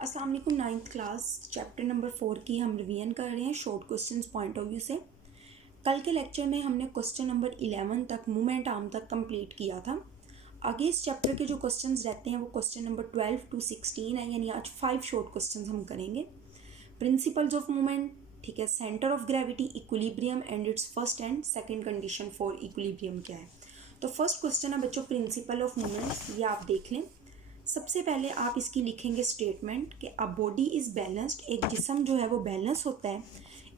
अस्सलाम वालेकुम। 9th class chapter number 4 की हम रिवीजन कर रहे हैं short questions point of view से। कल के लेक्चर में हमने क्वेश्चन नंबर 11 तक मूवमेंट आर्म तक कंप्लीट किया था। आगे इस चैप्टर के जो क्वेश्चंस रहते हैं वो क्वेश्चन नंबर 12 to 16 है, यानी आज 5 शॉर्ट क्वेश्चंस हम करेंगे। प्रिंसिपल्स ऑफ मूवमेंट, ठीक है, centre of gravity, equilibrium and it's first and second condition for equilibrium क्या है। तो फर्स्ट क्वेश्चन है बच्चों प्रिंसिपल ऑफ मूवमेंट्स, ये आप देख लें। सबसे पहले आप इसकी लिखेंगे स्टेटमेंट कि अ बॉडी इज़ बैलेंस्ड, एक जिस्म जो है वो बैलेंस होता है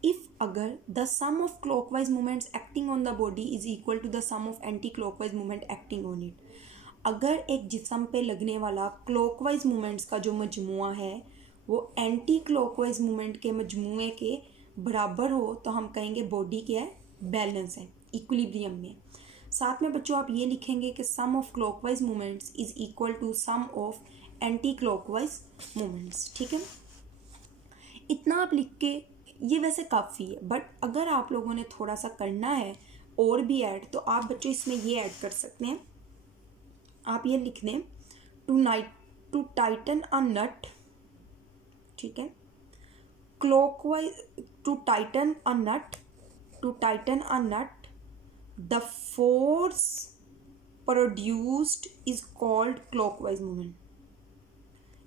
इफ़ अगर the sum of clockwise movements acting on the body is equal to the sum of anti clockwise movement acting on it. अगर एक जिस्म पे लगने वाला क्लॉकवाइज मूवमेंट्स का जो मजमुआ है वो एंटी क्लॉकवाइज मूवमेंट के मजमुए के बराबर हो तो हम कहेंगे बॉडी क्या है, बैलेंस है, इक्विलिब्रियम में। साथ में बच्चों आप ये लिखेंगे कि sum of clockwise movements is equal to sum of anti clockwise movements. ठीक है, इतना आप लिख के, ये वैसे काफ़ी है, बट अगर आप लोगों ने थोड़ा सा करना है और भी ऐड तो आप बच्चों इसमें ये ऐड कर सकते हैं। आप ये लिख दें टू टाइटन अ नट, ठीक है, clockwise to tighten a nut the force produced is called clockwise movement।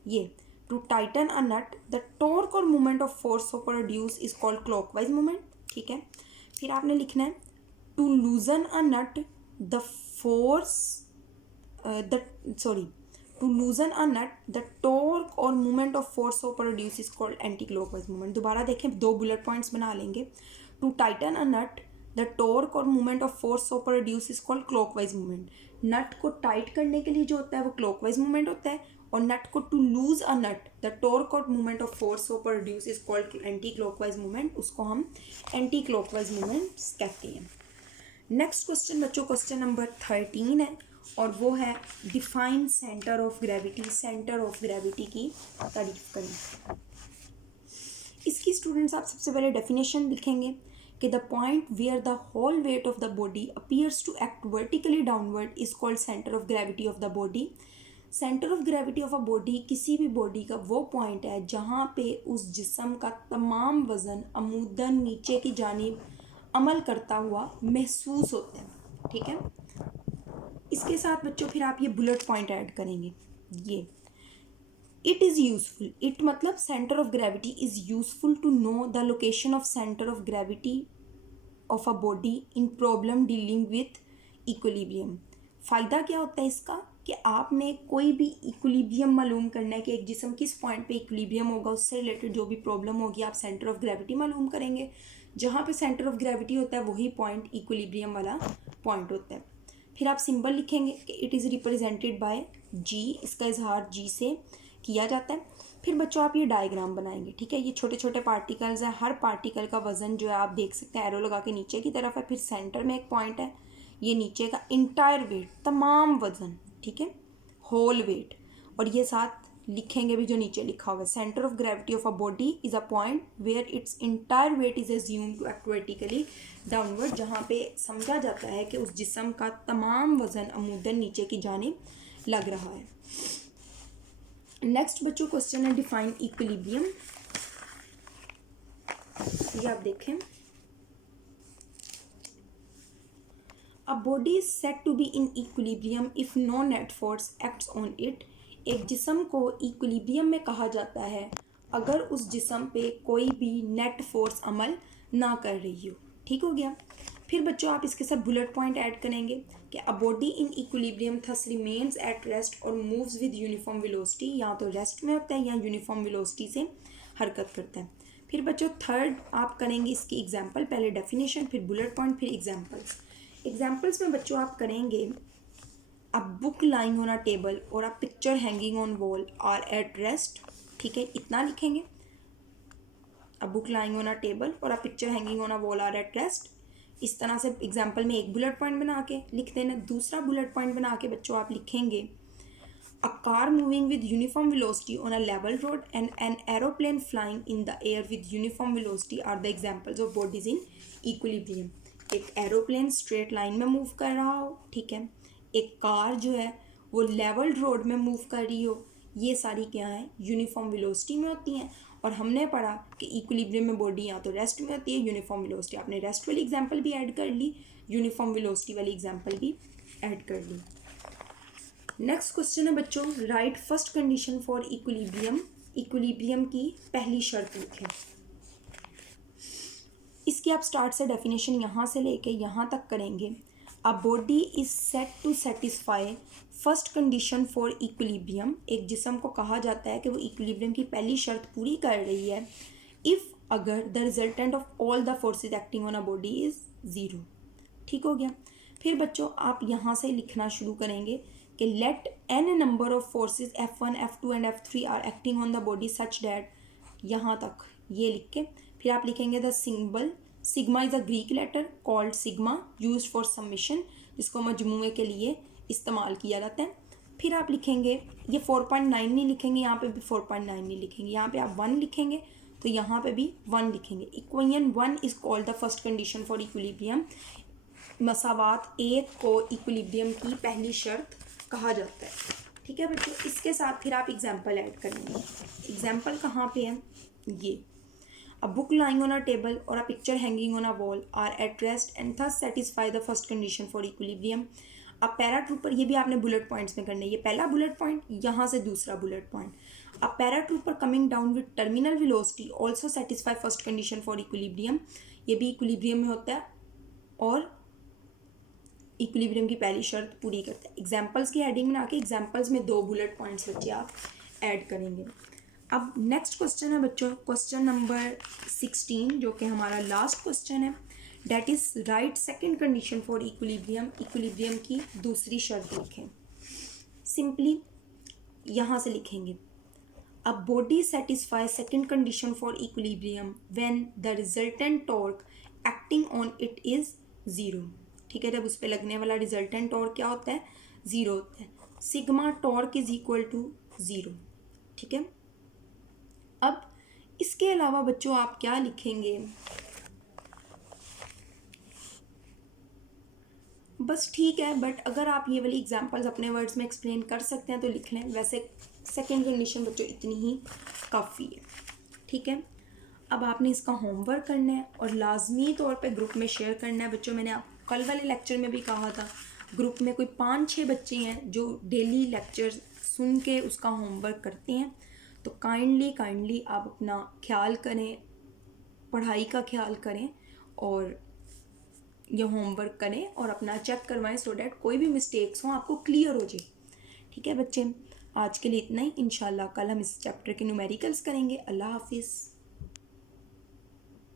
ये to tighten a nut the torque और movement of force so produce is called clockwise movement। ठीक है, फिर आपने लिखना है to loosen a nut the force to loosen a nut the torque और movement of force so produce is called anti clockwise movement। दोबारा देखें, 2 bullet points बना लेंगे। to tighten a nut the torque और movement of force so produce is called clockwise movement. Nut को tight करने के लिए जो होता है वो क्लॉकवाइज मूवमेंट होता है, और नट को to loose a nut the torque और movement of force so produce is called anti clockwise movement, उसको हम एंटी क्लॉकवाइज मूवमेंट्स कहते हैं। नेक्स्ट क्वेश्चन बच्चों क्वेश्चन नंबर 13 है और वो है define centre of gravity. Centre of gravity की तारीफ करें। इसकी स्टूडेंट्स आप सबसे पहले डेफिनेशन लिखेंगे कि the point where the whole weight of the body appears to act vertically downward is called centre of gravity of the body. Centre of gravity of a body किसी भी बॉडी का वो point है जहाँ पे उस जिस्म का तमाम वज़न अमूदन नीचे की जानिब अमल करता हुआ महसूस होता है। ठीक है, इसके साथ बच्चों फिर आप ये बुलेट पॉइंट ऐड करेंगे। ये इट इज़ यूजफुल, इट मतलब centre of gravity is useful to know the location of centre of gravity of a body in problem dealing with equilibrium. फ़ायदा क्या होता है इसका कि आपने कोई भी इक्विलिब्रियम मालूम करना है कि एक जिस्म किस पॉइंट पे इक्विलिब्रियम होगा, उससे रिलेटेड जो भी प्रॉब्लम होगी आप सेंटर ऑफ ग्रेविटी मालूम करेंगे। जहाँ पे सेंटर ऑफ ग्रेविटी होता है वही पॉइंट इक्विलिब्रियम वाला पॉइंट होता है। फिर आप सिंबल लिखेंगे कि इट इज़ रिप्रेजेंटेड बाय जी, इसका इजहार जी से किया जाता है। फिर बच्चों आप ये डायग्राम बनाएंगे। ठीक है, ये छोटे छोटे पार्टिकल्स हैं, हर पार्टिकल का वजन जो है आप देख सकते हैं एरो लगा के नीचे की तरफ है। फिर सेंटर में एक पॉइंट है, ये नीचे का इंटायर वेट, तमाम वजन, ठीक है, होल वेट। और ये साथ लिखेंगे भी जो नीचे लिखा हुआ है, centre of gravity of a body is a point where its entire weight is assume to act vertically downward, जहाँ पे समझा जाता है कि उस जिस्म का तमाम वजन अमूदन नीचे की जानिब लग रहा है। नेक्स्ट बच्चों क्वेश्चन है डिफाइन इक्विलिब्रियम। ये आप देखें, a body is said to be in equilibrium if no net force acts on it. एक जिस्म को इक्विलिब्रियम में कहा जाता है अगर उस जिस्म पे कोई भी नेट फोर्स अमल ना कर रही हो। ठीक हो गया। फिर बच्चों आप इसके साथ बुलेट पॉइंट ऐड करेंगे कि अ body in equilibrium thus remains at rest और मूव्स विद यूनिफॉर्म वेलोसिटी, या तो रेस्ट में होता है या यूनिफॉर्म वेलोसिटी से हरकत करता है। फिर बच्चों थर्ड आप करेंगे इसकी एग्जांपल, पहले डेफिनेशन फिर बुलेट पॉइंट फिर एग्जांपल्स। एग्जांपल्स में बच्चों आप करेंगे a book lying on a table और a picture hanging on wall are at rest. ठीक है, इतना लिखेंगे, a book lying on a table और a picture hanging on a wall are at rest. इस तरह से एग्जाम्पल में एक बुलेट पॉइंट बना के लिख देना। दूसरा बुलेट पॉइंट बना के बच्चों आप लिखेंगे a car moving with uniform velocity on a level road and an aeroplane flying in the air with uniform velocity are the examples of bodies in equilibrium. एक एरोप्लेन स्ट्रेट लाइन में move कर रहा हो, ठीक है, एक car जो है वो लेवल रोड में मूव कर रही हो, ये सारी क्या है, यूनिफॉर्म वेलोसिटी में होती हैं। और हमने पढ़ा कि इक्विलिब्रियम में बॉडी या तो रेस्ट में होती है, यूनिफॉर्म वेलोसिटी। आपने रेस्ट वाली एग्जांपल भी ऐड कर ली, यूनिफॉर्म वेलोसिटी वाली एग्जांपल भी ऐड कर ली। नेक्स्ट क्वेश्चन है बच्चों, right first condition for equilibrium. Equilibrium की पहली शर्त लिखें। इसकी आप स्टार्ट से डेफिनेशन यहाँ से लेके यहाँ तक करेंगे। A body is set to satisfy first condition for equilibrium. एक जिस्म को कहा जाता है कि वो इक्विलिब्रियम की पहली शर्त पूरी कर रही है इफ़ अगर the resultant of all the forces acting on a body is zero. ठीक हो गया। फिर बच्चों आप यहाँ से लिखना शुरू करेंगे कि let n number of forces F1, F2 and F3 are acting on the body such that, यहाँ तक ये लिख के फिर आप लिखेंगे the symbol sigma is a Greek letter called sigma used for summation, जिसको मजमूए के लिए इस्तेमाल किया जाता है। फिर आप लिखेंगे ये 4.9 नहीं लिखेंगे, यहाँ पे भी 4.9 नहीं लिखेंगे, यहाँ पे आप 1 लिखेंगे तो यहाँ पे भी 1 लिखेंगे। Equation 1 is called the first condition for equilibrium. मसावात एक को इक्विलिब्रियम की पहली शर्त कहा जाता है। ठीक है बच्चों, इसके साथ फिर आप एग्जाम्पल ऐड करेंगे। एग्जाम्पल कहाँ पे है, ये A book lying on a table or a picture hanging on a wall are at rest and thus satisfy the first condition for equilibrium. अब पैराट्रूपर, ये भी आपने बुलेट पॉइंट्स में करना है। ये पहला बुलेट पॉइंट, यहाँ से दूसरा बुलेट पॉइंट। अब paratrooper coming down with terminal velocity also satisfy first condition for equilibrium. ये भी इक्विलिब्रियम में होता है और इक्विलिब्रियम की पहली शर्त पूरी करता है। एग्जाम्पल्स की हेडिंग बना के एग्जाम्पल्स में 2 बुलेट पॉइंट्स बच्चे आप ऐड करेंगे। अब नेक्स्ट क्वेश्चन है बच्चों, क्वेश्चन नंबर 16, जो कि हमारा लास्ट क्वेश्चन है। That is right second condition for equilibrium. Equilibrium की दूसरी शर्त लिखें। सिंपली यहाँ से लिखेंगे a body satisfy second condition for equilibrium when the resultant torque acting on it is zero. ठीक है, जब उस पर लगने वाला रिजल्टेंट टॉर्क क्या होता है, ज़ीरो होता है। Sigma torque is equal to zero. ठीक है, अब इसके अलावा बच्चों आप क्या लिखेंगे, बस ठीक है, बट अगर आप ये वाली एग्जांपल्स अपने वर्ड्स में एक्सप्लेन कर सकते हैं तो लिख लें। वैसे सेकंड कंडीशन बच्चों इतनी ही काफ़ी है। ठीक है, अब आपने इसका होमवर्क करना है और लाजमी तौर पे ग्रुप में शेयर करना है बच्चों। मैंने आप कल वाले लेक्चर में भी कहा था, ग्रुप में कोई 5-6 बच्चे हैं जो डेली लेक्चर सुन के उसका होमवर्क करते हैं, तो काइंडली आप अपना ख्याल करें, पढ़ाई का ख्याल करें और ये होमवर्क करें और अपना चेक करवाएं सो डैट कोई भी मिस्टेक्स हो आपको क्लियर हो जाए। ठीक है बच्चे, आज के लिए इतना ही। इंशाल्लाह कल हम इस चैप्टर के न्यूमेरिकल्स करेंगे। अल्लाह हाफिज़।